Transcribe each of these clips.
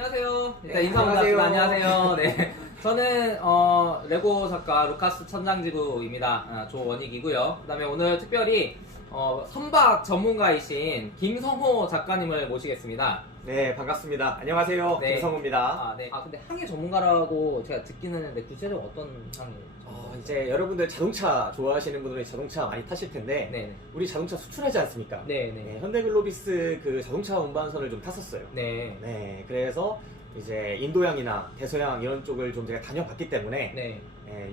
안녕하세요. 일단 인사 먼저 합시다. 안녕하세요. 네. 저는 레고 작가 루카스 천장지구입니다. 조원익이고요. 그다음에 오늘 특별히 선박 전문가이신 김성호 작가님을 모시겠습니다. 네, 반갑습니다. 안녕하세요. 네. 김성호입니다. 네. 근데 항해 전문가라고 제가 듣긴 했는데 구체적으로 어떤 항해죠? 이제 여러분들 자동차 좋아하시는 분들은 자동차 많이 타실 텐데 네네. 우리 자동차 수출하지 않습니까? 네네. 네, 현대글로비스 그 자동차 운반선을 좀 탔었어요. 네. 네, 그래서 이제 인도양이나 대서양 이런 쪽을 좀 제가 다녀봤기 때문에 네.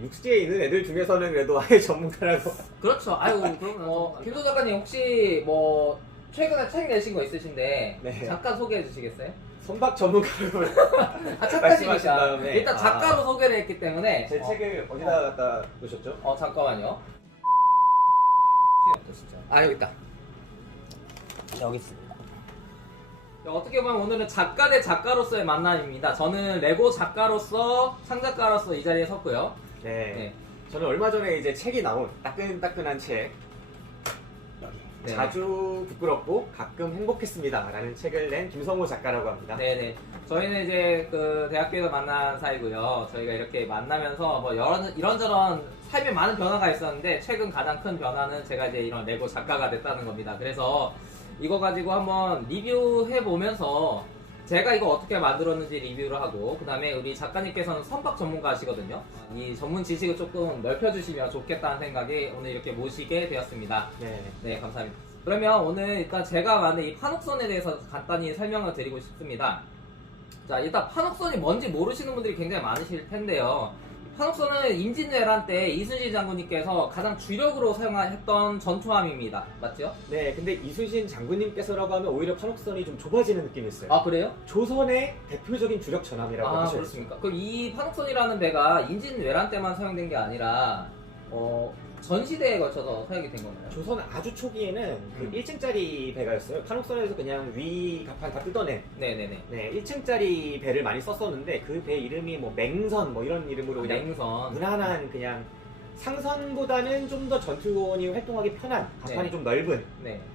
육지에 있는 애들 중에서는 그래도 아예 전문가라고. 그렇죠. 아유, 그럼 김도 작가님 혹시 뭐 최근에 책 내신 거 있으신데 네. 잠깐 소개해 주시겠어요? 선박 전문가로 말씀하신 말씀하신 다음에 일단 작가로 소개를 했기 때문에 제 책을 어디다 갖다 놓으셨죠? 잠깐만요. 여기 있다. 여기 있습니다. 어떻게 보면 오늘은 작가 대 작가로서의 만남입니다. 저는 레고 작가로서 창작가로서 이 자리에 섰고요. 네. 저는 얼마 전에 이제 책이 나온 따끈따끈한 책 여기 네. 자주 부끄럽고 가끔 행복했습니다 라는 책을 낸 김성호 작가라고 합니다. 네네. 저희는 이제 그 대학교에서 만난 사이고요. 저희가 이렇게 만나면서 뭐 이런저런 삶에 많은 변화가 있었는데 최근 가장 큰 변화는 제가 이제 이런 레고 작가가 됐다는 겁니다. 그래서 이거 가지고 한번 리뷰해 보면서 제가 이거 어떻게 만들었는지 리뷰를 하고, 그 다음에 우리 작가님께서는 선박 전문가시거든요. 이 전문 지식을 조금 넓혀주시면 좋겠다는 생각에 오늘 이렇게 모시게 되었습니다. 네, 감사합니다. 그러면 오늘 일단 제가 만든 이 판옥선에 대해서 간단히 설명을 드리고 싶습니다. 자, 일단 판옥선이 뭔지 모르시는 분들이 굉장히 많으실 텐데요. 판옥선은 임진왜란 때 이순신 장군님께서 가장 주력으로 사용했던 전투함입니다. 맞죠? 네, 근데 이순신 장군님께서라고 하면 오히려 판옥선이 좀 좁아지는 느낌이 있어요. 아, 그래요? 조선의 대표적인 주력 전함이라고 하실 수 있습니다. 그렇습니까? 그럼 이 판옥선이라는 배가 임진왜란 때만 사용된 게 아니라 전 시대에 걸쳐서 사용이 된 건가요? 조선 아주 초기에는 그 1층짜리 배가였어요. 판옥선에서 그냥 위 갑판 다 뜯어낸 네네네. 1층짜리 배를 많이 썼었는데 그 배 이름이 뭐 맹선 뭐 이런 이름으로 그냥 맹선. 무난한 그냥 상선보다는 좀 더 전투원이 활동하기 편한 갑판이 좀 넓은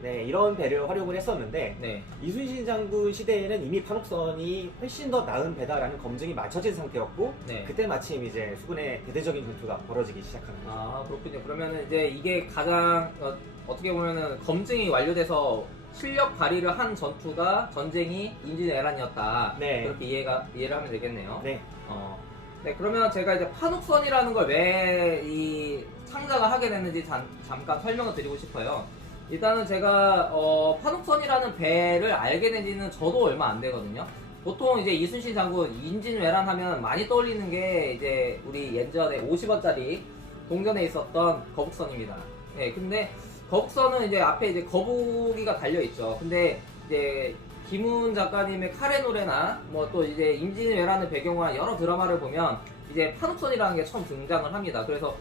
이런 배를 활용을 했었는데 이순신 장군 시대에는 이미 판옥선이 훨씬 더 나은 배다라는 검증이 맞춰진 상태였고 그때 마침 이제 수군의 대대적인 전투가 벌어지기 시작하는 거죠. 그렇군요. 그러면은 이제 이게 가장 어떻게 보면은 검증이 완료돼서 실력 발휘를 한 전쟁이 임진왜란이었다. 그렇게 이해를 하면 되겠네요. 네, 그러면 제가 이제 판옥선이라는 걸 왜 이 창작을 하게 됐는지 잠깐 설명을 드리고 싶어요. 일단은 제가 판옥선이라는 배를 알게 된 지는 저도 얼마 안 되거든요. 보통 이제 이순신 장군 임진왜란 하면 많이 떠올리는 게 이제 우리 예전에 50원짜리 동전에 있었던 거북선입니다. 네, 근데 거북선은 이제 앞에 이제 거북이가 달려있죠. 근데 이제 김훈 작가님의 카레 노래나 뭐 또 이제 임진왜란을 배경으로 한 여러 드라마를 보면 이제 판옥선이라는 게 처음 등장을 합니다. 그래서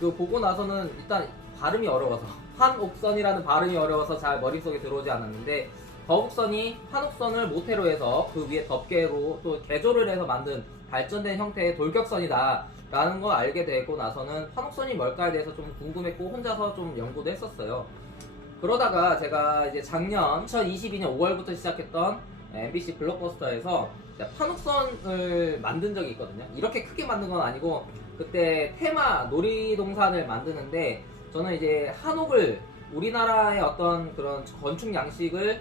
그 보고 나서는 일단 발음이 어려워서 판옥선이라는 발음이 어려워서 잘 머릿속에 들어오지 않았는데 거북선이 판옥선을 모태로 해서 그 위에 덮개로 또 개조를 해서 만든 발전된 형태의 돌격선이다 라는 걸 알게 되고 나서는 판옥선이 뭘까에 대해서 좀 궁금했고 혼자서 좀 연구도 했었어요. 그러다가 제가 이제 작년 2022년 5월부터 시작했던 MBC 블록버스터에서 판옥선을 만든 적이 있거든요. 이렇게 크게 만든 건 아니고 그때 테마 놀이동산을 만드는데 저는 이제 한옥을 우리나라의 어떤 그런 건축 양식을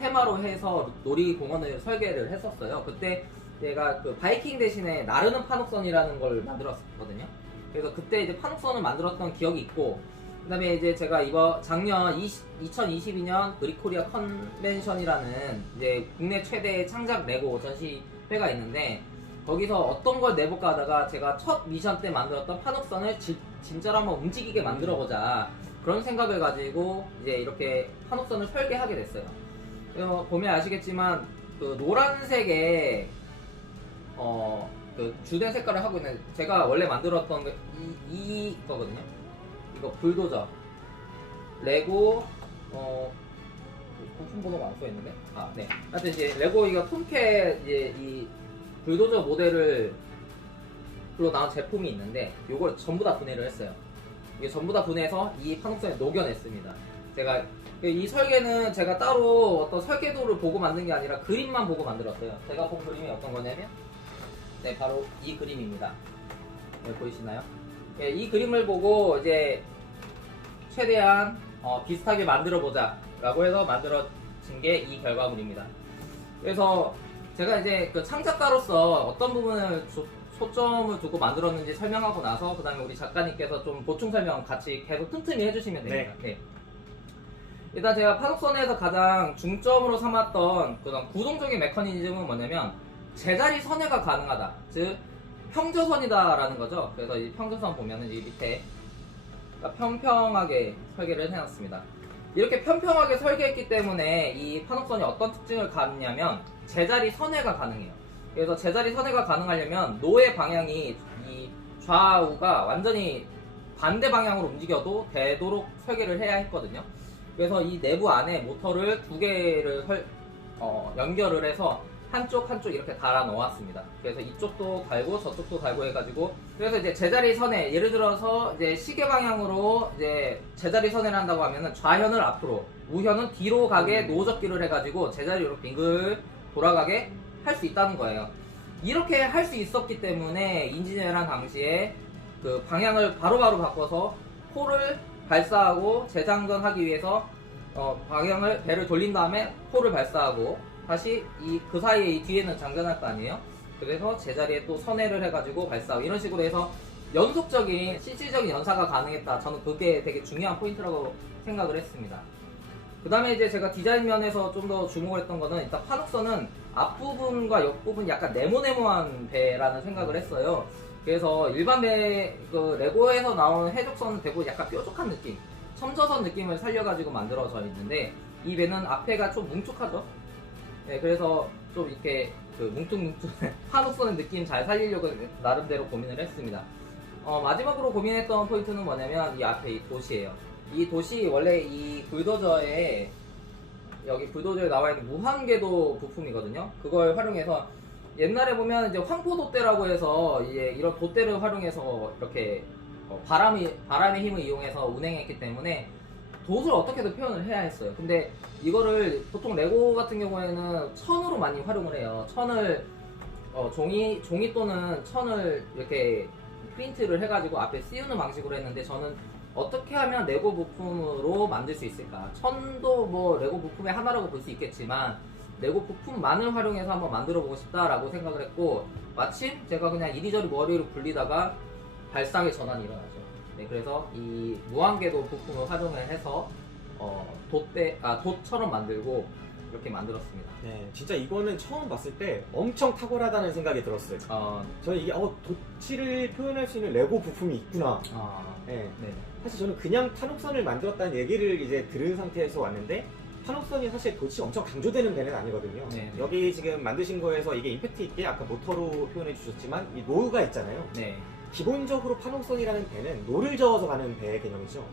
테마로 해서 놀이공원을 설계를 했었어요. 그때 제가 그 바이킹 대신에 나르는 판옥선이라는 걸 만들었거든요. 그래서 그때 이제 판옥선을 만들었던 기억이 있고, 그 다음에 이제 제가 작년 2022년 그리코리아 컨벤션이라는 이제 국내 최대의 창작 레고 전시회가 있는데 거기서 어떤 걸 내볼까 하다가 제가 첫 미션 때 만들었던 판옥선을 진짜로 한번 움직이게 만들어보자 그런 생각을 가지고 이제 이렇게 판옥선을 설계하게 됐어요. 보면 아시겠지만 그 노란색의 그 주된 색깔을 하고 있는 제가 원래 만들었던 이거거든요. 이거 불도저 레고 부품 번호가 안 써있는데? 하여튼 이제 레고 이거 톰캣 이제 이 불도저 모델을 로 나온 제품이 있는데 요걸 전부 다 분해를 했어요. 이게 전부 다 분해해서 이 판옥선에 녹여냈습니다. 제가 이 설계는 제가 따로 어떤 설계도를 보고 만든 게 아니라 그림만 보고 만들었어요. 제가 본 그림이 어떤 거냐면, 네, 바로 이 그림입니다. 네, 보이시나요? 네, 이 그림을 보고 이제 최대한 비슷하게 만들어 보자 라고 해서 만들어진 게 이 결과물입니다. 그래서 제가 이제 그 창작가로서 어떤 부분을 초점을 두고 만들었는지 설명하고 나서 그 다음에 우리 작가님께서 좀 보충 설명 같이 계속 틈틈이 해주시면 됩니다. 네. 일단 제가 파독선에서 가장 중점으로 삼았던 그런 구동적인 메커니즘은 뭐냐면 제자리 선회가 가능하다. 즉 평저선이다 라는 거죠. 그래서 이 평저선 보면은 이 밑에 평평하게 설계를 해놨습니다. 이렇게 평평하게 설계했기 때문에 이 파독선이 어떤 특징을 갖냐면 제자리 선회가 가능해요. 그래서 제자리 선회가 가능하려면 노의 방향이 이 좌우가 완전히 반대 방향으로 움직여도 되도록 설계를 해야 했거든요. 그래서 이 내부 안에 모터를 두 개를 연결을 해서 한쪽 이렇게 달아 놓았습니다. 그래서 이쪽도 달고 저쪽도 달고 해가지고, 그래서 이제 제자리 선회, 예를 들어서 이제 시계 방향으로 이제 제자리 선회를 한다고 하면은 좌현을 앞으로, 우현은 뒤로 가게 노접기를 해가지고 제자리로 빙글 돌아가게 할 수 있다는 거예요. 이렇게 할 수 있었기 때문에 인지니어랑 당시에 그 방향을 바로바로 바꿔서 폴을 발사하고 재장전하기 위해서 방향을 배를 돌린 다음에 폴을 발사하고 다시 그 사이에 이 뒤에는 장전할 거 아니에요. 그래서 제자리에 또 선회를 해가지고 발사하고 이런 식으로 해서 연속적인 실질적인 연사가 가능했다. 저는 그게 되게 중요한 포인트라고 생각을 했습니다. 그 다음에 이제 제가 디자인 면에서 좀 더 주목을 했던 거는 일단 파독선은 앞부분과 옆부분 약간 네모네모한 배라는 생각을 했어요. 그래서 일반 배, 레고에서 나오는 해적선은 대부분 약간 뾰족한 느낌, 첨저선 느낌을 살려가지고 만들어져 있는데 이 배는 앞에가 좀 뭉툭하죠. 네, 그래서 좀 이렇게 뭉툭뭉툭 파독선의 느낌 잘 살리려고 나름대로 고민을 했습니다. 마지막으로 고민했던 포인트는 뭐냐면 이 앞에 이 돛이에요. 이 돛이 원래 이 불도저에 여기 불도저에 나와 있는 무한궤도 부품이거든요. 그걸 활용해서 옛날에 보면 이제 황포돛대라고 해서 이제 이런 돛대를 활용해서 이렇게 바람의 힘을 이용해서 운행했기 때문에 돛을 어떻게든 표현을 해야 했어요. 근데 이거를 보통 레고 같은 경우에는 천으로 많이 활용을 해요. 천을 종이 또는 천을 이렇게 프린트를 해가지고 앞에 씌우는 방식으로 했는데 저는 어떻게 하면 레고 부품으로 만들 수 있을까? 천도 뭐 레고 부품의 하나라고 볼 수 있겠지만 레고 부품만을 활용해서 한번 만들어 보고 싶다라고 생각을 했고, 마침 제가 그냥 이리저리 머리를 굴리다가 발상의 전환이 일어나죠. 네, 그래서 이 무한궤도 부품을 활용을 해서 돛처럼 만들고 이렇게 만들었습니다. 네, 진짜 이거는 처음 봤을 때 엄청 탁월하다는 생각이 들었어요. 저는 이게 돛치를 표현할 수 있는 레고 부품이 있구나. 네. 사실 저는 그냥 파독선을 만들었다는 얘기를 이제 들은 상태에서 왔는데, 파독선이 사실 돛이 엄청 강조되는 배는 아니거든요. 네. 여기 지금 만드신 거에서 이게 임팩트 있게 아까 모터로 표현해 주셨지만 이 노가 있잖아요. 네. 기본적으로 파독선이라는 배는 노를 저어서 가는 배의 개념이죠.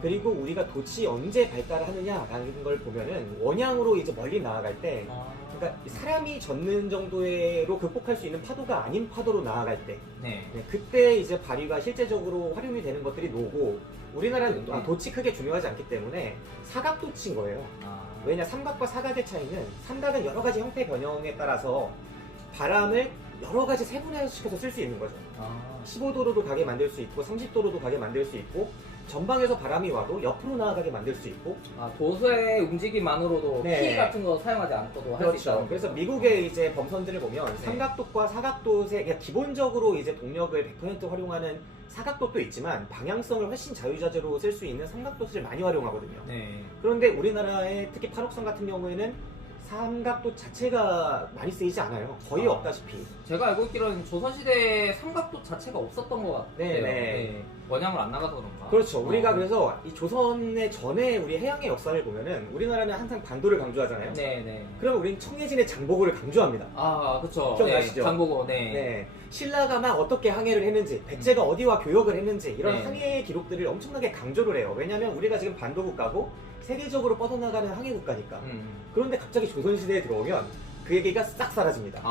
그리고 우리가 돛이 언제 발달을 하느냐라는 걸 보면은 원양으로 이제 멀리 나아갈 때, 그러니까 사람이 젓는 정도로 극복할 수 있는 파도가 아닌 파도로 나아갈 때, 네, 그때 이제 발휘가 실제적으로 활용이 되는 것들이 노고, 우리나라는 돛이 크게 중요하지 않기 때문에 사각돛인 거예요. 왜냐, 삼각과 사각의 차이는 삼각은 여러 가지 형태 변형에 따라서 바람을 여러 가지 세분화시켜서 쓸 수 있는 거죠. 15도로도 가게 만들 수 있고 30도로도 가게 만들 수 있고 전방에서 바람이 와도 옆으로 나아가게 만들 수 있고, 도수의 움직임만으로도 키 같은 거 사용하지 않고도 할 수 있다. 그래서 미국의 이제 범선들을 보면 삼각돛과 사각돛의 그냥 기본적으로 이제 동력을 100% 활용하는 사각돛도 있지만 방향성을 훨씬 자유자재로 쓸 수 있는 삼각돛을 많이 활용하거든요. 그런데 우리나라의 특히 파독선 같은 경우에는 삼각돛 자체가 많이 쓰이지 않아요. 거의 없다시피. 제가 알고 있기로는 조선시대에 삼각돛 자체가 없었던 것 같아요. 네. 원양을 안 나가서 그런가? 그렇죠. 우리가 그래서 이 조선의 전에 우리 해양의 역사를 보면은 우리나라는 항상 반도를 강조하잖아요. 네네. 그럼 우리는 청해진의 장보고를 강조합니다. 그렇죠. 기억나시죠? 장보고, 네. 신라가 막 어떻게 항해를 했는지, 백제가 어디와 교역을 했는지 이런 항해 기록들을 엄청나게 강조를 해요. 왜냐하면 우리가 지금 반도 국가고 세계적으로 뻗어나가는 항해 국가니까. 그런데 갑자기 조선시대에 들어오면 그 얘기가 싹 사라집니다.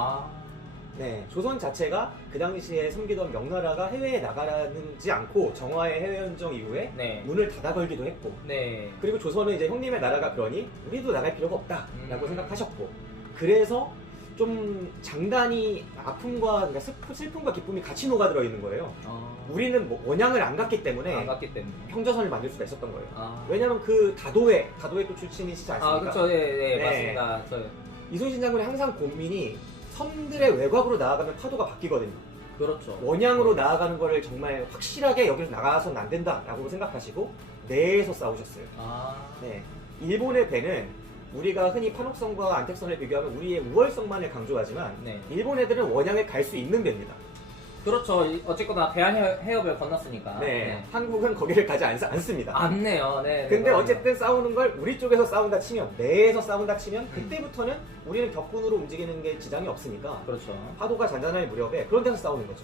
네, 조선 자체가 그 당시에 섬기던 명나라가 해외에 나가지 않고 정화의 해외 연정 이후에 네. 문을 닫아 걸기도 했고, 네. 그리고 조선은 이제 형님의 나라가 그러니 우리도 나갈 필요가 없다라고 생각하셨고, 그래서 좀 장단이 아픔과 그러니까 슬픔과 기쁨이 같이 녹아들어 있는 거예요. 우리는 뭐 원양을 안 갔기 때문에 형저선을 만들 수가 있었던 거예요. 왜냐면 그 다도해 또 출신이시지 않습니까? 그렇죠. 네, 맞습니다. 이순신 장군이 항상 고민이 섬들의 외곽으로 나아가면 파도가 바뀌거든요. 그렇죠. 원양으로 나아가는 거를 정말 확실하게 여기서 나가서는 안 된다라고 생각하시고 내에서 싸우셨어요. 네, 일본의 배는 우리가 흔히 판옥선과 안택선을 비교하면 우리의 우월성만을 강조하지만 일본 애들은 원양에 갈 수 있는 배입니다. 그렇죠. 어쨌거나 대한 해협을 건넜으니까. 네. 한국은 거기를 가지 않습니다. 않네요. 네. 근데 어쨌든 싸우는 걸 우리 쪽에서 싸운다 치면, 내에서 싸운다 치면 그때부터는 우리는 격군으로 움직이는 게 지장이 없으니까. 그렇죠. 파도가 잔잔할 무렵에 그런 데서 싸우는 거죠.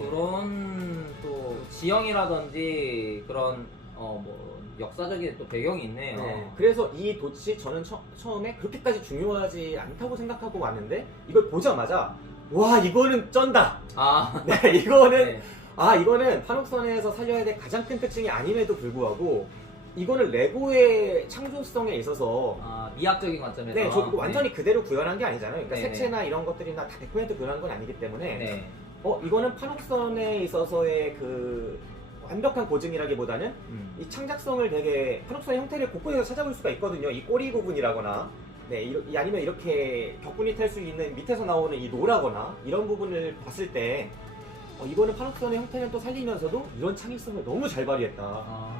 그런 또 지형이라든지 그런 뭐 역사적인 또 배경이 있네요. 네. 그래서 이 돛이 저는 처음에 그렇게까지 중요하지 않다고 생각하고 왔는데 이걸 보자마자 와, 이거는 쩐다. 네, 이거는 이거는 판옥선에서 살려야 될 가장 큰 특징이 아님에도 불구하고 이거는 레고의 창조성에 있어서 미학적인 관점에서 네, 저 완전히 그대로 구현한 게 아니잖아요. 그러니까 색채나 이런 것들이나 다 100% 구현한 건 아니기 때문에 이거는 판옥선에 있어서의 그 완벽한 고증이라기보다는 이 창작성을 되게 판옥선의 형태를 곳곳에서 찾아볼 수가 있거든요. 이 꼬리 부분이라거나 아니면 이렇게 격분이 탈 수 있는 밑에서 나오는 이 노라거나 이런 부분을 봤을 때 이거는 판옥선의 형태는 또 살리면서도 이런 창의성을 너무 잘 발휘했다.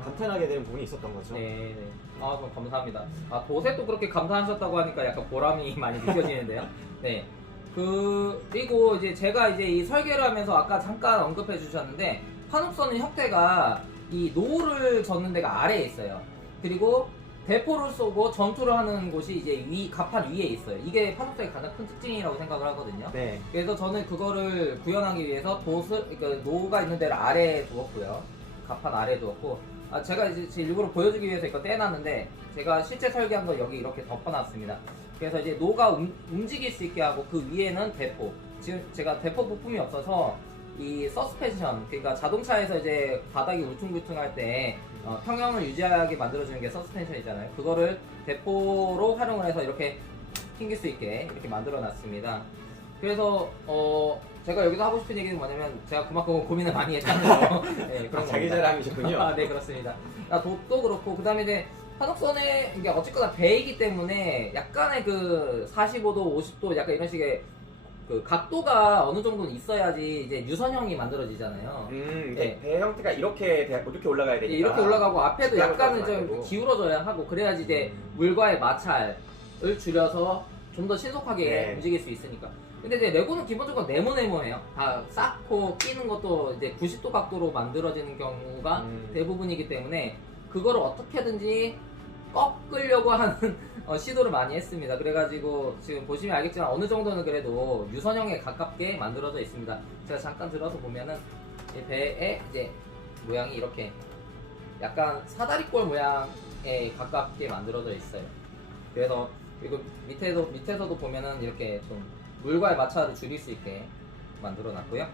감탄하게 되는 부분이 있었던 거죠. 네. 그럼 감사합니다. 돛에 또 그렇게 감탄하셨다고 하니까 약간 보람이 많이 느껴지는데요. 네. 그리고 이제 제가 이제 이 설계를 하면서 아까 잠깐 언급해 주셨는데 판옥선의 형태가 이 노를 젓는 데가 아래에 있어요. 그리고 대포를 쏘고 전투를 하는 곳이 이제 갑판 위에 있어요. 이게 판옥선의 가장 큰 특징이라고 생각을 하거든요. 네. 그래서 저는 그거를 구현하기 위해서 그러니까 노가 있는 데를 아래에 두었고요. 갑판 아래에 두었고, 제가 이제 일부러 보여주기 위해서 이거 떼놨는데 제가 실제 설계한 거 여기 이렇게 덮어놨습니다. 그래서 이제 노가 움직일 수 있게 하고 그 위에는 대포. 지금 제가 대포 부품이 없어서 이 서스펜션, 그러니까 자동차에서 이제 바닥이 울퉁불퉁할 때 평형을 유지하게 만들어주는 게 서스펜션이잖아요. 그거를 대포로 활용을 해서 이렇게 튕길 수 있게 이렇게 만들어놨습니다. 그래서 제가 여기서 하고 싶은 얘기는 뭐냐면 제가 그만큼 고민을 많이 했다는 거. 네, 그런 자기 자랑이셨군요. 네, 그렇습니다. 돛도 그렇고 그다음에 이제 판옥선에 이게 어쨌거나 배이기 때문에 약간의 그 45도, 50도 약간 이런 식의 그 각도가 어느 정도는 있어야지 이제 유선형이 만들어지잖아요. 네. 배 형태가 이렇게 올라가야 되니까. 이렇게 올라가고 앞에도 약간은 좀 기울어져야 하고 그래야지 이제 물과의 마찰을 줄여서 좀 더 신속하게 움직일 수 있으니까. 근데 이제 레고는 기본적으로 네모네모예요. 다 쌓고 끼는 것도 이제 90도 각도로 만들어지는 경우가 대부분이기 때문에 그거를 어떻게든지 꺾으려고 하는 시도를 많이 했습니다. 그래가지고 지금 보시면 알겠지만 어느 정도는 그래도 유선형에 가깝게 만들어져 있습니다. 제가 잠깐 들어서 보면은 이 배의 이제 모양이 이렇게 약간 사다리꼴 모양에 가깝게 만들어져 있어요. 그래서 그리고 밑에서도 보면은 이렇게 좀 물과의 마찰을 줄일 수 있게 만들어 놨고요.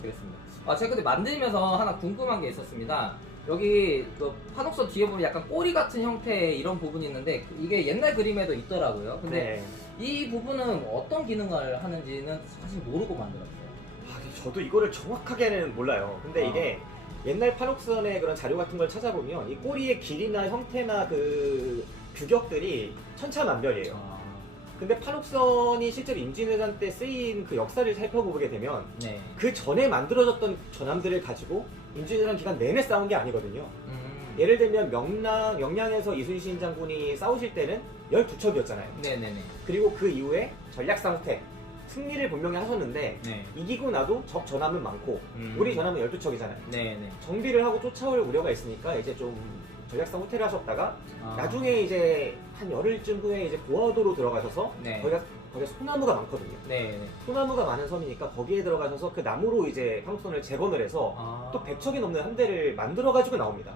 그렇습니다. 제가 근데 만들면서 하나 궁금한 게 있었습니다. 여기 그 판옥선 뒤에 보면 약간 꼬리 같은 형태의 이런 부분이 있는데 이게 옛날 그림에도 있더라고요. 근데 이 부분은 어떤 기능을 하는지는 사실 모르고 만들었어요. 저도 이거를 정확하게는 몰라요. 근데 이게 옛날 판옥선의 그런 자료 같은 걸 찾아보면 이 꼬리의 길이나 형태나 그 규격들이 천차만별이에요. 근데 판옥선이 실제로 임진왜란 때 쓰인 그 역사를 살펴보게 되면 그 전에 만들어졌던 전함들을 가지고 임진왜란 기간 내내 싸운 게 아니거든요. 예를 들면 명량에서 이순신 장군이 싸우실 때는 12척이었잖아요. 네네네. 그리고 그 이후에 전략상 후퇴 승리를 분명히 하셨는데 이기고 나도 적 전함은 많고 우리 전함은 12척이잖아요. 네네. 정비를 하고 쫓아올 우려가 있으니까 이제 좀 전략상 후퇴를 하셨다가 나중에 이제 한 열흘쯤 후에 이제 고화도로 들어가셔서 거기가 소나무가 많거든요. 소나무가 많은 섬이니까 거기에 들어가셔서 그 나무로 이제 판옥선을 재건을 해서 또 100척이 넘는 함대를 만들어 가지고 나옵니다.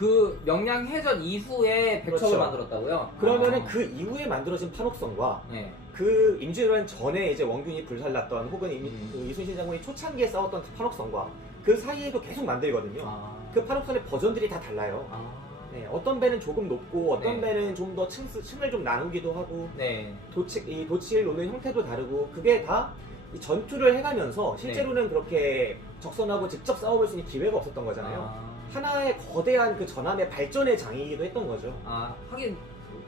그 명량해전 이후에 백척을 그렇죠. 만들었다고요? 그러면은 그 이후에 만들어진 판옥선과 네. 그 임진왜란 전에 이제 원균이 불살랐던 혹은 그 이순신 장군이 초창기에 싸웠던 판옥선과 그 사이에도 계속 만들거든요. 그 판옥선의 버전들이 다 달라요. 네, 어떤 배는 조금 높고 어떤 배는 좀 더 층을 좀 나누기도 하고 이 돛을 놓는 형태도 다르고 그게 다 이 전투를 해가면서 실제로는 그렇게 적선하고 직접 싸워볼 수 있는 기회가 없었던 거잖아요. 하나의 거대한 그 전함의 발전의 장이기도 했던 거죠. 하긴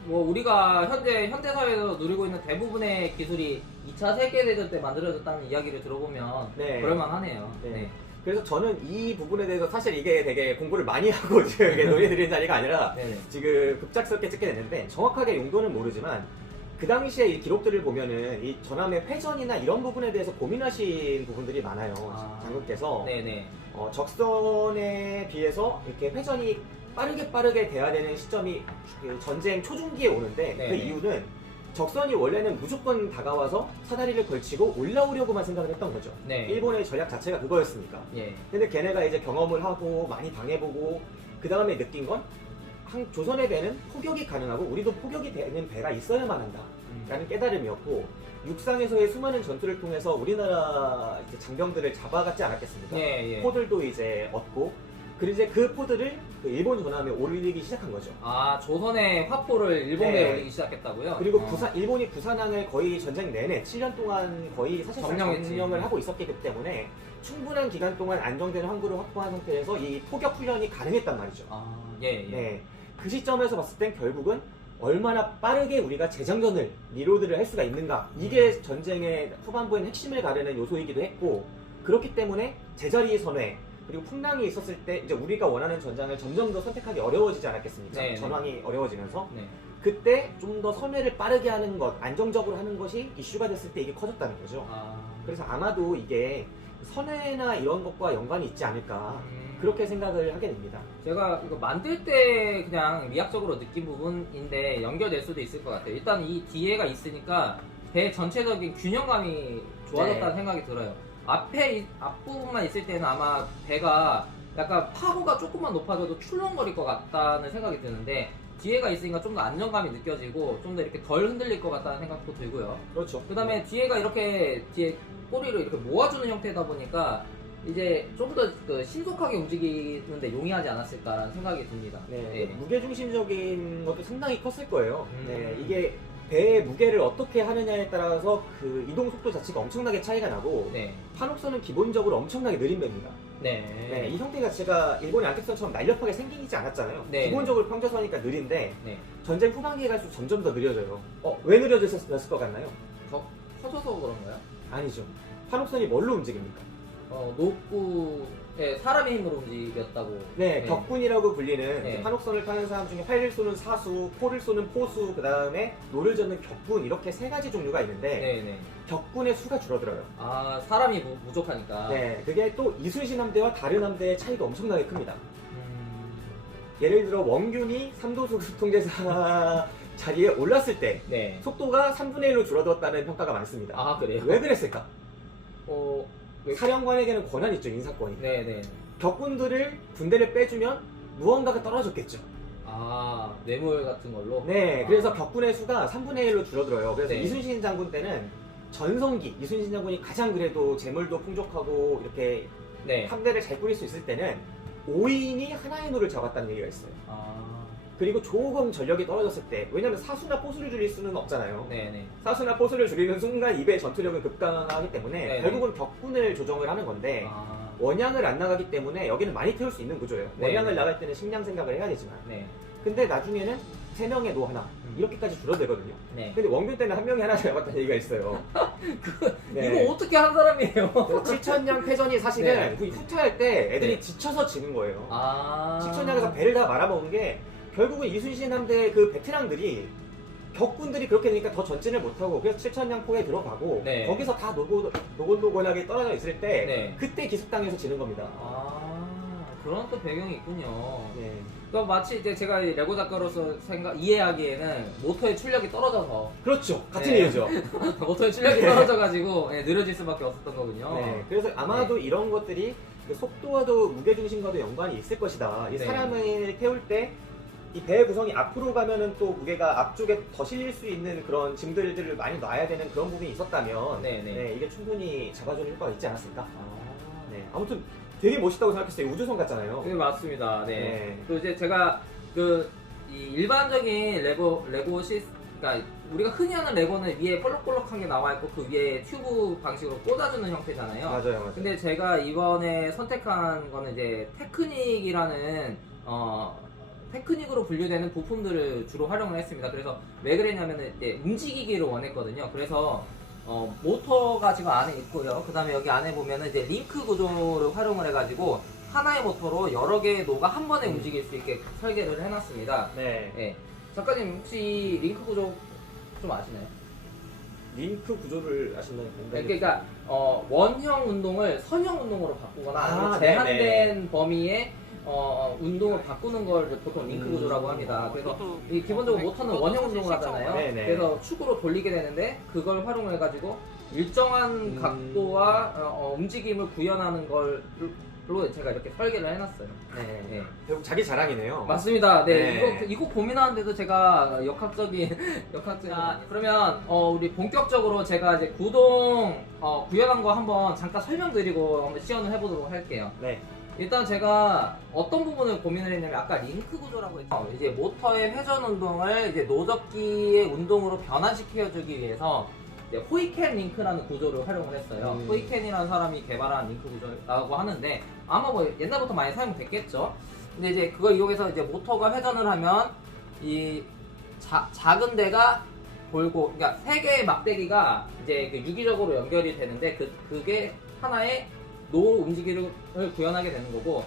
뭐 우리가 현대사회에서 누리고 있는 대부분의 기술이 2차 세계대전 때 만들어졌다는 이야기를 들어보면 그럴만하네요. 네. 그래서 저는 이 부분에 대해서 사실 이게 되게 공부를 많이 하고 지금 논의드리는 자리가 아니라 지금 급작스럽게 찍게 됐는데 정확하게 용도는 모르지만 그 당시에 이 기록들을 보면은 이 전함의 회전이나 이런 부분에 대해서 고민하신 부분들이 많아요. 장군께서 적선에 비해서 이렇게 회전이 빠르게 돼야 되는 시점이 그 전쟁 초중기에 오는데 그 이유는 적선이 원래는 무조건 다가와서 사다리를 걸치고 올라오려고만 생각을 했던 거죠. 일본의 전략 자체가 그거였으니까. 근데 걔네가 이제 경험을 하고 많이 당해보고 그 다음에 느낀 건 조선의 배는 포격이 가능하고 우리도 포격이 되는 배가 있어야만 한다 라는 깨달음이었고 육상에서의 수많은 전투를 통해서 우리나라 이제 장병들을 잡아갔지 않았겠습니까? 포들도 이제 얻고 그리고 이제 그 포들을 그 일본 전함에 올리기 시작한 거죠. 조선의 화포를 일본에 올리기 시작했다고요? 그리고 일본이 부산항을 거의 전쟁 내내 7년 동안 거의 사실상 점령을 하고 있었기 때문에 충분한 기간 동안 안정된 항구를 확보한 상태에서 이 포격 훈련이 가능했단 말이죠. 그 시점에서 봤을 땐 결국은 얼마나 빠르게 우리가 재장전을 리로드를 할 수가 있는가 이게 전쟁의 후반부엔 핵심을 가르는 요소이기도 했고 그렇기 때문에 제자리 선회 그리고 풍랑이 있었을 때 이제 우리가 원하는 전장을 점점 더 선택하기 어려워지지 않았겠습니까? 전황이 어려워지면서 그때 좀 더 선회를 빠르게 하는 것, 안정적으로 하는 것이 이슈가 됐을 때 이게 커졌다는 거죠. 그래서 아마도 이게 선회나 이런 것과 연관이 있지 않을까 그렇게 생각을 하게 됩니다. 제가 이거 만들 때 그냥 미학적으로 느낀 부분인데 연결될 수도 있을 것 같아요. 일단 이 뒤에가 있으니까 배 전체적인 균형감이 좋아졌다는 생각이 들어요. 앞부분만 있을 때는 아마 배가 약간 파고가 조금만 높아져도 출렁거릴 것 같다는 생각이 드는데 뒤에가 있으니까 좀 더 안정감이 느껴지고 좀 더 이렇게 덜 흔들릴 것 같다는 생각도 들고요. 그렇죠. 그 다음에 뒤에가 이렇게 뒤에 꼬리를 이렇게 모아주는 형태다 보니까 이제 좀 더 그 신속하게 움직이는데 용이하지 않았을까라는 생각이 듭니다. 무게중심적인 것도 상당히 컸을 거예요. 이게 배의 무게를 어떻게 하느냐에 따라서 그 이동 속도 자체가 엄청나게 차이가 나고 판옥선은 기본적으로 엄청나게 느린 배입니다. 이 형태 자체가 일본의 안택선처럼 날렵하게 생기지 않았잖아요. 기본적으로 평저선이니까 느린데 전쟁 후반기에 갈수록 점점 더 느려져요. 왜 느려졌을 것 같나요? 더 커져서 그런가요? 아니죠. 판옥선이 뭘로 움직입니까? 녹구에 사람의 힘으로 움직였다고. 격군이라고 불리는 판옥선을 타는 사람 중에 활을 쏘는 사수, 포를 쏘는 포수, 그 다음에 노를 젓는 격군 이렇게 세 가지 종류가 있는데 격군의 수가 줄어들어요. 사람이 부족하니까. 그게 또 이순신 함대와 다른 함대의 차이가 엄청나게 큽니다. 예를 들어 원균이 삼도수 통제사 자리에 올랐을 때 속도가 3분의 1로 줄어들었다는 평가가 많습니다. 그래요? 왜 그랬을까? 사령관에게는 권한이 있죠, 인사권이. 격군들을 군대를 빼주면 무언가가 떨어졌겠죠. 뇌물 같은 걸로? 그래서 격군의 수가 3분의 1로 줄어들어요. 그래서 이순신 장군 때는 전성기, 이순신 장군이 가장 그래도 재물도 풍족하고 이렇게 함대를 잘 꾸릴 수 있을 때는 5인이 하나의 노를 잡았다는 얘기가 있어요. 그리고 조금 전력이 떨어졌을 때, 왜냐면 사수나 포수를 줄일 수는 없잖아요. 사수나 포수를 줄이는 순간 입의 전투력은 급강하기 때문에 결국은 격군을 조정을 하는 건데 원양을 안 나가기 때문에 여기는 많이 태울 수 있는 구조예요. 원양을 나갈 때는 식량 생각을 해야 되지만 근데 나중에는 3명의 노 하나 이렇게까지 줄어들거든요. 근데 원균 때는 1명이 하나 잡았다는 얘기가 있어요. 이거 어떻게 한 사람이에요? 7천량 패전이 사실은 후퇴할 때 애들이 지쳐서 지는 거예요. 7천량에서 배를 다 말아먹은 게 결국은 이순신 함대의 그 베테랑들이 격군들이 그렇게 되니까 더 전진을 못하고 그래서 7천량 포에 들어가고 거기서 다 노곤노곤하게 떨어져 있을 때 그때 기습당해서 지는 겁니다. 그런 또 배경이 있군요. 그러니까 마치 이제 제가 레고 작가로서 이해하기에는 모터의 출력이 떨어져서 그렇죠. 같은 이유죠. 모터의 출력이 떨어져가지고 느려질 수밖에 없었던 거군요. 그래서 아마도 이런 것들이 그 속도와도 무게중심과도 연관이 있을 것이다. 이 네. 사람을 태울 때 이 배의 구성이 앞으로 가면은 또 무게가 앞쪽에 더 실릴 수 있는 그런 짐들을 많이 놔야 되는 그런 부분이 있었다면 네, 이게 충분히 잡아주는 효과가 있지 않았을까? 네, 아무튼 되게 멋있다고 생각했어요. 우주선 같잖아요. 네, 맞습니다. 네. 네. 또 이제 제가 이 일반적인 레고 그러니까 우리가 흔히 하는 레고는 위에 볼록볼록한 게 나와 있고 그 위에 튜브 방식으로 꽂아주는 형태잖아요. 맞아요. 근데 제가 이번에 선택한 거는 이제 테크닉이라는 테크닉으로 분류되는 부품들을 주로 활용을 했습니다. 그래서 왜 그랬냐면은 이제 움직이기를 원했거든요. 그래서 모터가 지금 안에 있고요. 그 다음에 여기 안에 보면은 이제 링크 구조를 활용을 해가지고 하나의 모터로 여러 개의 노가 한 번에 움직일 수 있게 설계를 해놨습니다. 네. 네. 작가님 혹시 이 링크 구조 좀 아시나요? 링크 구조를 아신다는 건가요? 그러니까 원형 운동을 선형 운동으로 바꾸거나 아니면 네네. 제한된 범위의 운동을 바꾸는 걸 보통 링크 구조라고 합니다. 그래서 이 기본적으로 모터는 원형 운동을 하잖아요. 네네. 그래서 축으로 돌리게 되는데 그걸 활용해 가지고 일정한 각도와 움직임을 구현하는 걸로 제가 이렇게 설계를 해놨어요. 네. 네. 결국 자기 자랑이네요. 맞습니다. 네, 네. 이거 고민하는데도 제가 역학적인. 그러면 우리 본격적으로 제가 이제 구동 구현한 거 한번 잠깐 설명드리고 한번 시연을 해보도록 할게요. 네. 일단 제가 어떤 부분을 고민을 했냐면 아까 링크 구조라고 했죠. 이제 모터의 회전 운동을 이제 노젓기의 운동으로 변화시켜주기 위해서 이제 호이켄 링크라는 구조를 활용을 했어요. 호이켄이라는 사람이 개발한 링크 구조라고 하는데 아마 뭐 옛날부터 많이 사용됐겠죠. 근데 이제 그걸 이용해서 이제 모터가 회전을 하면 이 작은 데가 돌고, 그러니까 세 개의 막대기가 이제 그 유기적으로 연결이 되는데 그게 하나의 노 움직임을 구현하게 되는 거고,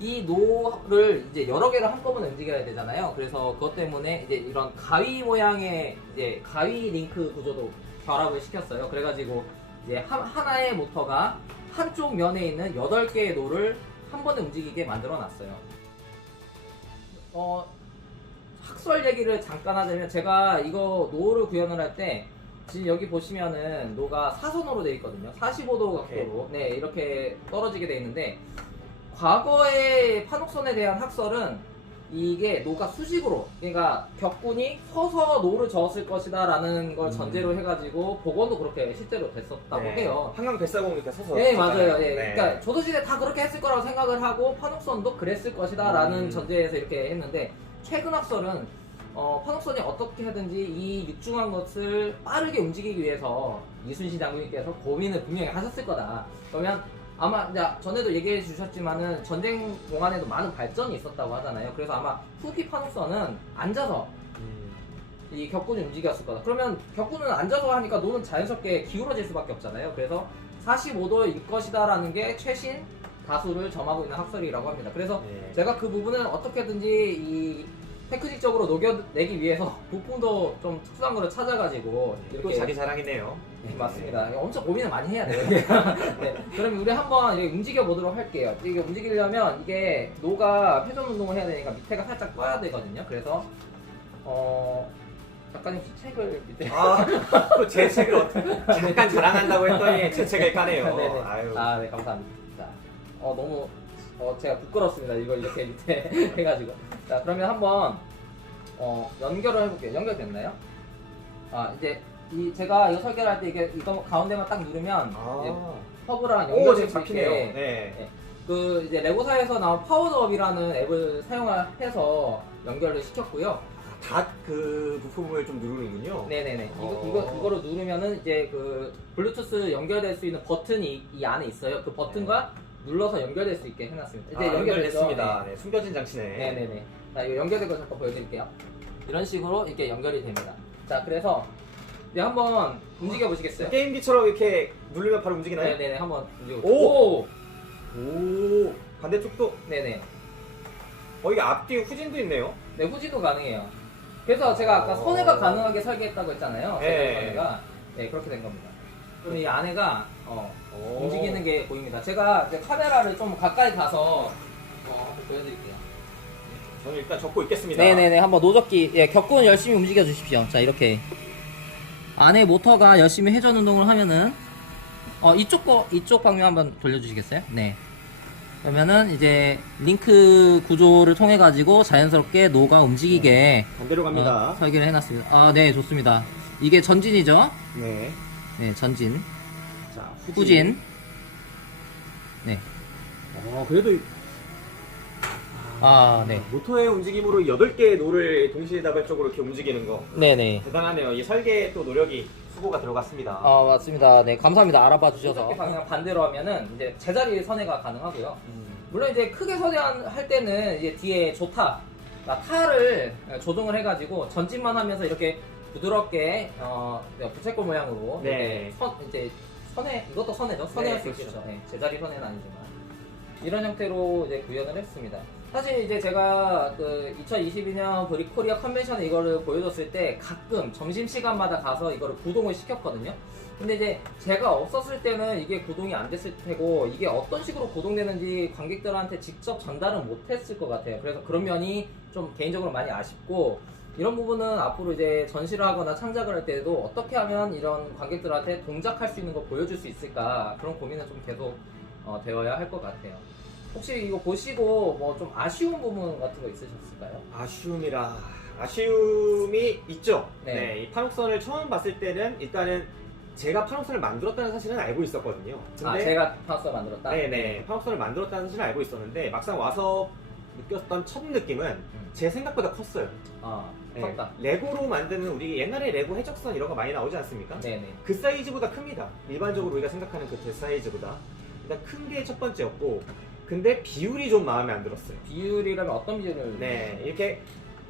이 노를 이제 여러 개를 한꺼번에 움직여야 되잖아요. 그래서 그것 때문에 이제 이런 가위 모양의 이제 가위 링크 구조도 결합을 시켰어요. 그래가지고 이제 하나의 모터가 한쪽 면에 있는 8개의 노를 한 번에 움직이게 만들어 놨어요. 학설 얘기를 잠깐 하자면 제가 이거 노를 구현을 할 때 지금 여기 보시면은 노가 사선으로 되어 있거든요. 45도 각도로 네, 이렇게 떨어지게 되어 있는데, 과거의 판옥선에 대한 학설은 이게 노가 수직으로, 그러니까 격군이 서서 노를 저었을 것이다 라는 걸 전제로 해가지고 복원도 그렇게 실제로 됐었다고 해요. 한강 뱃사공 이렇게 서서. 네, 맞아요. 네. 네. 그러니까 조선시대 다 그렇게 했을 거라고 생각을 하고 판옥선도 그랬을 것이다 라는 전제에서 이렇게 했는데, 최근 학설은 판옥선이 어떻게 하든지 이 육중한 것을 빠르게 움직이기 위해서 이순신 장군님께서 고민을 분명히 하셨을 거다. 그러면 아마 전에도 얘기해 주셨지만은 전쟁 동안에도 많은 발전이 있었다고 하잖아요. 그래서 아마 후기 판옥선은 앉아서 이 격군이 움직였을 거다. 그러면 격군은 앉아서 하니까 노는 자연스럽게 기울어질 수밖에 없잖아요. 그래서 45도일 것이다 라는 게 최신 다수를 점하고 있는 학설이라고 합니다. 그래서 제가 그 부분은 어떻게든지 이 테크닉적으로 녹여내기 위해서 부품도 좀 특수한 거를 찾아가지고 또 자기 자랑이네요. 네, 맞습니다. 엄청 고민을 많이 해야 돼요. 네, 그럼 우리 한번 이렇게 움직여 보도록 할게요. 이게 움직이려면 이게 노가 회전 운동을 해야 되니까 밑에가 살짝 떠야 되거든요. 그래서 작가님 책을 밑에 또 제 책을 어떻게 잠깐 자랑한다고 했더니 제 책을 까네요. 네네. 아유. 네, 감사합니다. 자, 너무 제가 부끄럽습니다. 이걸 이렇게 밑에 해가지고. 자, 그러면 한번 연결을 해볼게요. 연결됐나요? 이제 제가 이거 설계를 할 때 이거 가운데만 딱 누르면 이제 허브랑 연결될 수 있게. 네. 그 이제 레고사에서 나온 파워드업이라는 앱을 사용해서 연결을 시켰고요. 다 그 부품을 좀 누르는군요. 네네네. 이거를 누르면은 이제 그 블루투스 연결될 수 있는 버튼이 이 안에 있어요. 그 버튼과 눌러서 연결될 수 있게 해놨습니다. 이제 연결됐습니다. 네, 숨겨진 장치네. 네네네. 자, 이거 연결된 거 잠깐 보여드릴게요. 이런 식으로 이렇게 연결이 됩니다. 자, 그래서 이제 한번 움직여 보시겠어요? 게임기처럼 이렇게 누르면 바로 움직이나요? 네네네. 한번 움직여. 오! 반대쪽도. 네네. 이게 앞뒤 후진도 있네요. 네, 후진도 가능해요. 그래서 제가 아까 선회가 가능하게 설계했다고 했잖아요. 선회가. 네, 그렇게 된 겁니다. 그럼 이 안에가 움직이는 게 보입니다. 제가 이제 카메라를 좀 가까이 가서 한번 보여드릴게요. 저는 일단 적고 있겠습니다. 네네네. 한번 노젓기, 격군 열심히 움직여 주십시오. 자, 이렇게 안에 모터가 열심히 회전 운동을 하면은 이쪽 방면 한번 돌려주시겠어요? 네. 그러면은 이제 링크 구조를 통해 가지고 자연스럽게 노가 움직이게 반대로 갑니다. 설계를 해놨습니다. 아, 네, 좋습니다. 이게 전진이죠? 네. 네, 전진. 자, 후진. 네. 그래도 네. 모터의 움직임으로 8개의 노를 동시다발적으로 이렇게 움직이는 거 네네. 대단하네요. 이 설계에 또 노력이 수고가 들어갔습니다. 맞습니다. 네, 감사합니다. 알아봐 주셔서. 방향 반대로 하면은 이제 제자리 선회가 가능하고요. 물론 이제 크게 선회할 때는 이제 뒤에 조타, 타를 조정을 해가지고 전진만 하면서 이렇게 부드럽게 부채꼴 모양으로 네. 이제 선회, 이것도 선회죠. 선회할 수 그렇죠. 있겠죠. 네, 제자리 선회는 아니지만 이런 형태로 이제 구현을 했습니다. 사실 이제 제가 그 2022년 브릭코리아 컨벤션에 이거를 보여줬을 때 가끔 점심시간마다 가서 이거를 구동을 시켰거든요. 근데 이제 제가 없었을 때는 이게 구동이 안 됐을 테고 이게 어떤 식으로 구동되는지 관객들한테 직접 전달은 못했을 것 같아요. 그래서 그런 면이 좀 개인적으로 많이 아쉽고, 이런 부분은 앞으로 이제 전시를 하거나 창작을 할 때도 어떻게 하면 이런 관객들한테 동작할 수 있는 거 보여줄 수 있을까, 그런 고민은 좀 계속 되어야 할 것 같아요. 혹시 이거 보시고 뭐 좀 아쉬운 부분 같은 거 있으셨을까요? 아쉬움이 있죠. 네. 이 판옥선을 처음 봤을 때는 일단은 제가 판옥선을 만들었다는 사실은 알고 있었거든요. 근데 제가 판옥선을 만들었다? 네네. 판옥선을 만들었다는 사실은 알고 있었는데 막상 와서 느꼈던 첫 느낌은 제 생각보다 컸어요. 컸다. 레고로 만드는, 우리 옛날에 레고 해적선 이런 거 많이 나오지 않습니까? 네네. 그 사이즈보다 큽니다. 일반적으로 우리가 생각하는 그 사이즈보다. 일단 큰 게 첫 번째였고, 근데 비율이 좀 마음에 안 들었어요. 비율이라면 어떤 비율을? 네, 이렇게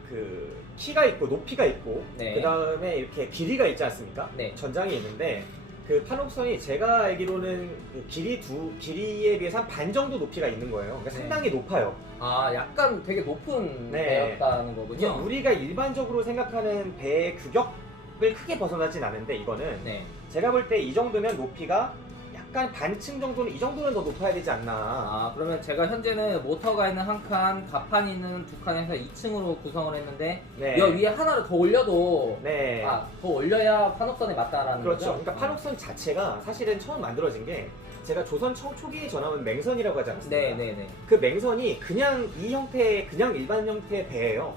그 키가 있고 높이가 있고, 네. 그 다음에 이렇게 길이가 있지 않습니까? 네. 전장이 있는데 그 판옥선이 제가 알기로는 그 길이에 비해서 한 반 정도 높이가 있는 거예요. 그러니까 네. 상당히 높아요. 약간 되게 높은 네. 배였다는 거군요. 우리가 일반적으로 생각하는 배의 규격을 크게 벗어나진 않은데, 이거는 네. 제가 볼 때 이 정도면 높이가 약간 반층 정도는, 이 정도는 더 높아야 되지 않나. 그러면 제가 현재는 모터가 있는 한 칸, 가판이 있는 두 칸에서 2층으로 구성을 했는데, 네. 이 위에 하나를 더 올려도 네. 더 올려야 판옥선에 맞다라는 그렇죠. 거죠? 그러니까 판옥선 자체가 사실은 처음 만들어진 게, 제가 조선 초기에 전함은 맹선이라고 하지 않았습니까? 네네네. 그 맹선이 그냥 이 형태의, 그냥 일반 형태의 배예요.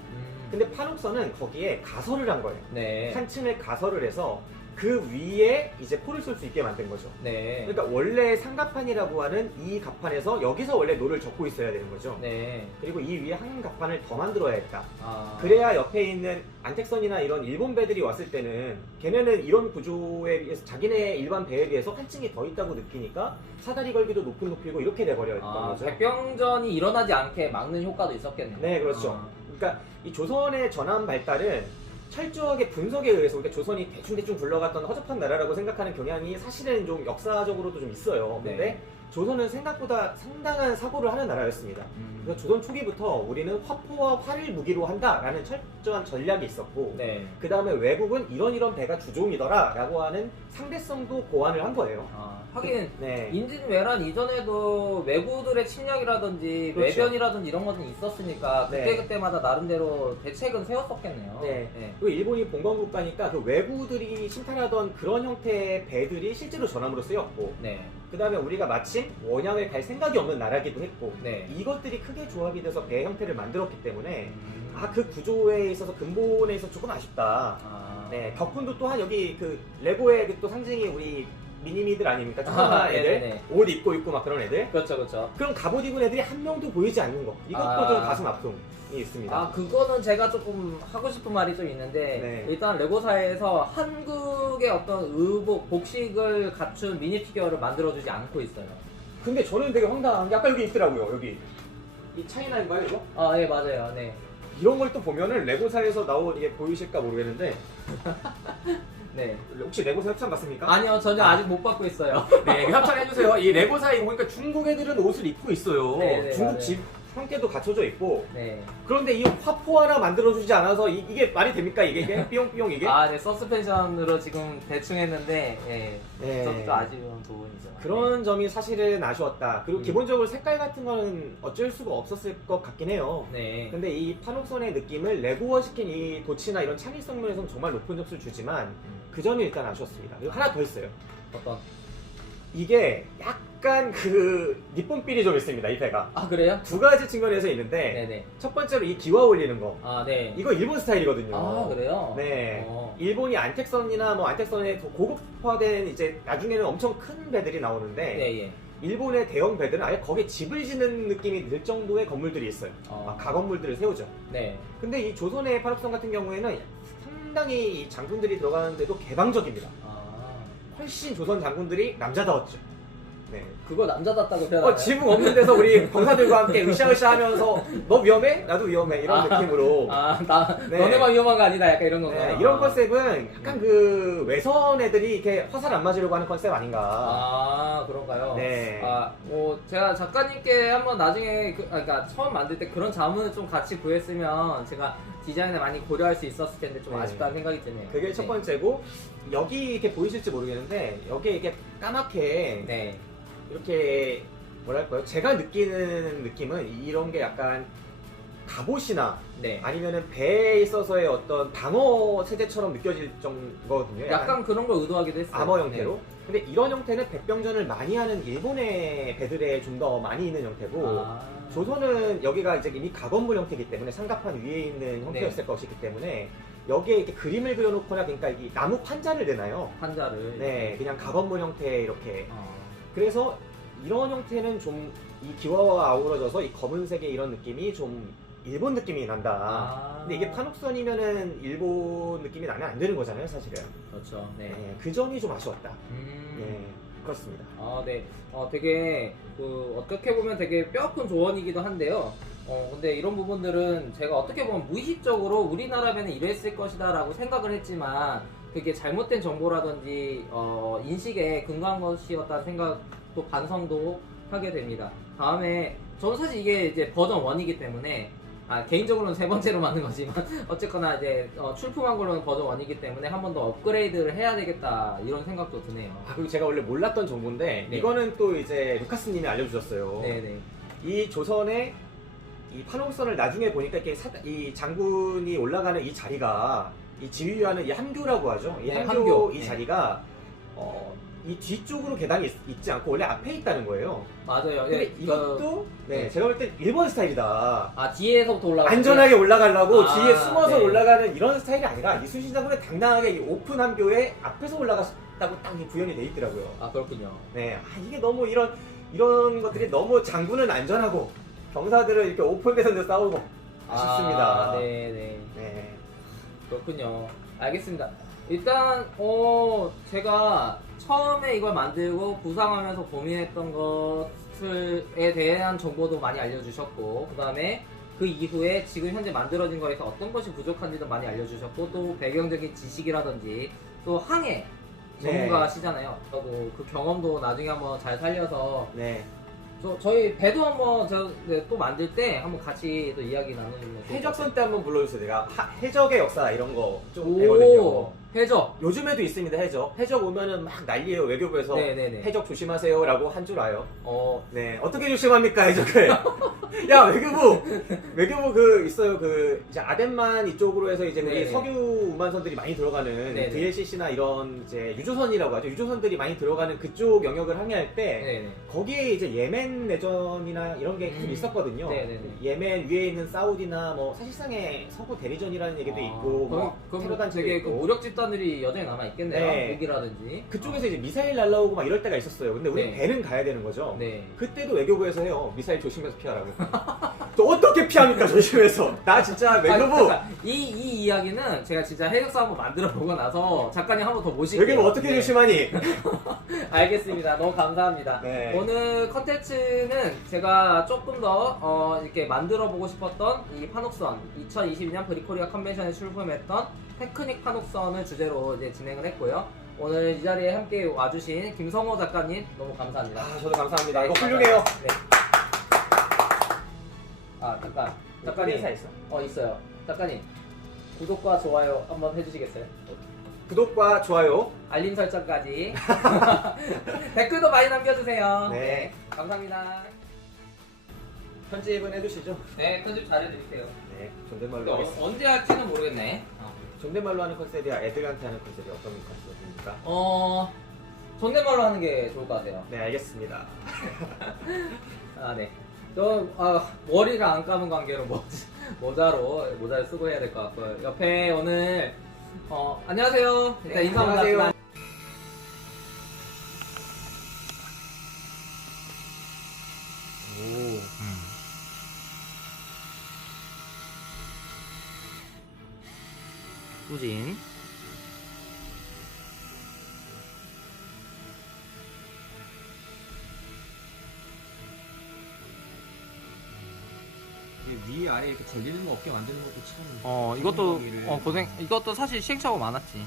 근데 판옥선은 거기에 가설을 한 거예요. 네. 한 층을 가설을 해서 그 위에 이제 포를 쏠 수 있게 만든 거죠. 네. 그러니까 원래 상가판이라고 하는 이 가판에서 여기서 원래 노를 적고 있어야 되는 거죠. 네. 그리고 이 위에 한 가판을 더 만들어야 했다. 그래야 그래야 옆에 있는 안택선이나 이런 일본 배들이 왔을 때는 걔네는 이런 구조에 비해서, 자기네 일반 배에 비해서 한 층이 더 있다고 느끼니까 사다리 걸기도 높은 높이고 이렇게 돼버렸던 거죠. 백병전이 일어나지 않게 막는 효과도 있었겠네요. 네, 그렇죠. 그러니까 이 조선의 전함 발달은 철저하게 분석에 의해서, 그러니까 조선이 대충대충 굴러갔던 허접한 나라라고 생각하는 경향이 사실은 좀 역사적으로도 좀 있어요. 근데 네. 조선은 생각보다 상당한 사고를 하는 나라였습니다. 그래서 조선 초기부터 우리는 화포와 활을 무기로 한다라는 철저한 전략이 있었고, 네. 그 다음에 외국은 이런 배가 주종이더라 라고 하는 상대성도 고안을 한 거예요. 하긴 네. 임진왜란 이전에도 외구들의 침략이라든지 그렇죠. 외변이라든지 이런 것은 있었으니까 네. 그때그때마다 나름대로 대책은 세웠었겠네요. 네. 그리고 일본이 봉건국가니까 그 외구들이 침탈하던 그런 형태의 배들이 실제로 전함으로 쓰였고, 네. 그 다음에 우리가 마침 원양을 갈 생각이 없는 나라기도 했고, 네. 이것들이 크게 조합이 돼서 배 형태를 만들었기 때문에 그 구조에 있어서 근본에 있어서 조금 아쉽다. 네, 격분도 또한 여기 그 레고의 그 또 상징이 우리 미니미들 아닙니까? 조그만 애들, 네네네. 옷 입고 있고 막 그런 애들. 그렇죠, 그렇죠. 그럼 갑옷 입은 애들이 한 명도 보이지 않는 거. 이것도 좀 가슴 아픔이 있습니다. 그거는 제가 조금 하고 싶은 말이 좀 있는데, 네. 일단 레고사에서 한국의 어떤 의복, 복식을 갖춘 미니피규어를 만들어주지 않고 있어요. 근데 저는 되게 황당한 게 아까 여기 있더라고요. 여기 이 차이나인가요, 이거? 네, 맞아요. 네. 이런 걸 또 보면은 레고사에서 이게 보이실까 모르겠는데 네. 혹시 레고사 협찬 받습니까? 아니요, 전혀 아직 못 받고 있어요. 네, 협찬해주세요. 이 레고사에 보니까 중국 애들은 옷을 입고 있어요. 네, 네, 중국 맞아요. 집 형태도 갖춰져 있고. 네. 그런데 이 화포 하나 만들어주지 않아서 이게 말이 됩니까? 이게 삐용삐용 이게? 네, 서스펜션으로 지금 대충 했는데, 네. 그것도 아쉬운 부분이죠. 그런 점이 사실은 아쉬웠다. 그리고 기본적으로 색깔 같은 거는 어쩔 수가 없었을 것 같긴 해요. 네. 근데 이 판옥선의 느낌을 레고화시킨 이 도치나 이런 창의성 면에서는 정말 높은 점수를 주지만 그 점이 일단 아쉬웠습니다. 그리고 하나 더 있어요. 어떤? 이게 약간 그 니폰삘이 좀 있습니다, 이 배가. 아, 그래요? 두 가지 측면에서 있는데 네네. 첫 번째로 이 기와 올리는 거. 아, 네. 이거 일본 스타일이거든요. 아, 그래요? 네. 일본이 안택선이나 뭐 안택선에 더 고급화된 이제 나중에는 엄청 큰 배들이 나오는데 네, 예. 일본의 대형 배들은 아예 거기에 집을 짓는 느낌이 들 정도의 건물들이 있어요. 가건물들을 세우죠. 네. 근데 이 조선의 판옥선 같은 경우에는 상당히 이 장군들이 들어가는데도 개방적입니다. 훨씬 조선 장군들이 남자다웠죠. 네. 그거 남자답다고 표현하나요? 지붕 없는 데서 우리 병사들과 함께 으쌰으쌰 하면서 너 위험해? 나도 위험해. 이런 느낌으로. 네. 너네만 위험한 거 아니다. 약간 이런 건가요? 네, 이런 컨셉은 약간 그 외선 애들이 이렇게 화살 안 맞으려고 하는 컨셉 아닌가. 아, 그런가요? 네. 뭐 제가 작가님께 한번 나중에 그러니까 처음 만들 때 그런 자문을 좀 같이 구했으면 제가 디자인을 많이 고려할 수 있었을 텐데 좀 아쉽다는 생각이 드네요. 그게 첫 번째고, 여기 이렇게 보이실지 모르겠는데 여기에 이렇게 까맣게 이렇게 뭐랄까요? 제가 느끼는 느낌은 이런 게 약간 갑옷이나 아니면은 배에 있어서의 어떤 방어 체제처럼 느껴질 정도거든요. 약간 그런 걸 의도하기도 했어요. 아머 형태로. 근데 이런 형태는 백병전을 많이 하는 일본의 배들에 좀 더 많이 있는 형태고, 조선은 여기가 이제 이미 가건물 형태이기 때문에 상가판 위에 있는 형태였을 것이기 때문에 여기에 이렇게 그림을 그려놓거나, 그러니까 이 나무 판자를 내나요? 판자를. 네, 그냥 가건물 형태 이렇게. 그래서 이런 형태는 좀 이 기와와 아우러져서 이 검은색의 이런 느낌이 좀 일본 느낌이 난다. 근데 이게 판옥선이면은 일본 느낌이 나면 안 되는 거잖아요, 사실은. 그렇죠. 네. 그 점이 좀 아쉬웠다. 네, 그렇습니다. 네. 되게 어떻게 보면 되게 뼈아픈 조언이기도 한데요. 근데 이런 부분들은 제가 어떻게 보면 무의식적으로 우리나라 배는 이랬을 것이다 라고 생각을 했지만 그게 잘못된 정보라든지 인식에 근거한 것이었다는 생각도 반성도 하게 됩니다. 다음에 저는 사실 이게 이제 버전 1이기 때문에 개인적으로는 세 번째로 만든 거지만 어쨌거나 이제 출품한 걸로는 버전 1이기 때문에 한 번 더 업그레이드를 해야 되겠다 이런 생각도 드네요. 그리고 제가 원래 몰랐던 정보인데 이거는 또 이제 루카스님이 알려주셨어요. 네네. 이 조선의 이 판옥선을 나중에 보니까 이렇게 이 장군이 올라가는 이 자리가 이 지휘하는 이 함교라고 하죠. 이 함교 이 자리가 이 뒤쪽으로 계단이 있지 않고 원래 앞에 있다는 거예요. 맞아요. 근데 이것도 제가 볼 땐 일본 스타일이다. 뒤에서부터 올라가 안전하게 올라가려고 뒤에 숨어서 올라가는 이런 스타일이 아니라 이순신 장군은 당당하게 이 오픈 함교에 앞에서 올라갔다고 딱 구현이 돼 있더라고요. 그렇군요. 네, 이게 너무 이런 것들이 너무 장군은 안전하고 병사들은 이렇게 오픈돼서 이제 싸우고 아쉽습니다. 네. 그렇군요. 알겠습니다. 일단 제가 처음에 이걸 만들고 구상하면서 고민했던 것에 대한 정보도 많이 알려주셨고, 그 다음에 그 이후에 지금 현재 만들어진 거에서 어떤 것이 부족한지도 많이 알려주셨고, 또 배경적인 지식이라든지 또 항해 전문가시잖아요. 그 경험도 나중에 한번 잘 살려서 저희 배도 한번 또 만들 때 한번 같이 또 이야기 나누면 해적선 때 한번 불러주세요. 제가 해적의 역사 이런 거 좀 배거든요. 해적 요즘에도 있습니다. 해적 오면은 막 난리예요. 외교부에서 해적 조심하세요 라고 한 줄 아요. 네, 어떻게 조심합니까 해적을? 야, 외교부 있어요. 이제 아덴만 이쪽으로 해서 이제 우리 석유 우만선들이 많이 들어가는 VLCC나 이런 이제 유조선이라고 하죠. 유조선들이 많이 들어가는 그쪽 영역을 항해할 때 거기에 이제 예멘 내전이나 이런 게 좀 있었거든요. 예멘 위에 있는 사우디나 뭐 사실상의 서구 대리전이라는 얘기도 있고, 뭐 테러단 되게 무력 집단들이 여전히 남아 있겠네요. 북이라든지 그쪽에서 이제 미사일 날라오고 막 이럴 때가 있었어요. 근데 우리 배는 가야 되는 거죠. 그때도 외교부에서 해요. 미사일 조심해서 피하라고. 또 어떻게 피합니까? 조심해서. 나 진짜 외교부. 이 이야기는 제가 진짜 해적사 한번 만들어 보고 나서 작가님 한번 더 모실게요. 외교부 어떻게 조심하니? 알겠습니다. 너무 감사합니다. 오늘 컨텐츠는 제가 조금 더 이렇게 만들어 보고 싶었던 이 판옥선 2022년 브리코리아 컨벤션에 출품했던 테크닉 판옥선을 주제로 이제 진행을 했고요. 오늘 이 자리에 함께 와주신 김성호 작가님 너무 감사합니다. 저도 감사합니다. 이거 훌륭해요. 잠깐. 작가님. 있어요. 작가님. 구독과 좋아요 한번 해주시겠어요? 구독과 좋아요, 알림 설정까지. 댓글도 많이 남겨주세요. 네. 감사합니다. 편집은 해주시죠. 네, 편집 잘해드릴게요. 네, 존댓말로 하겠습니다. 언제 할지는 모르겠네. 존댓말로 하는 컨셉이야 애들한테 하는 컨셉이 어떤 컨셉입니까? 존댓말로 하는 게 좋을 것 같아요. 네, 알겠습니다. 아, 네. 머리를 안 감은 관계로 모자를 쓰고 해야 될 것 같고요. 옆에 오늘, 안녕하세요. 일단 네, 인사 먼저 안녕하세요. 합시다. 오. 수진. 위 아래 이렇게 걸리는 거 없게 만드는 것도 참. 이것도 사실 시행착오 많았지.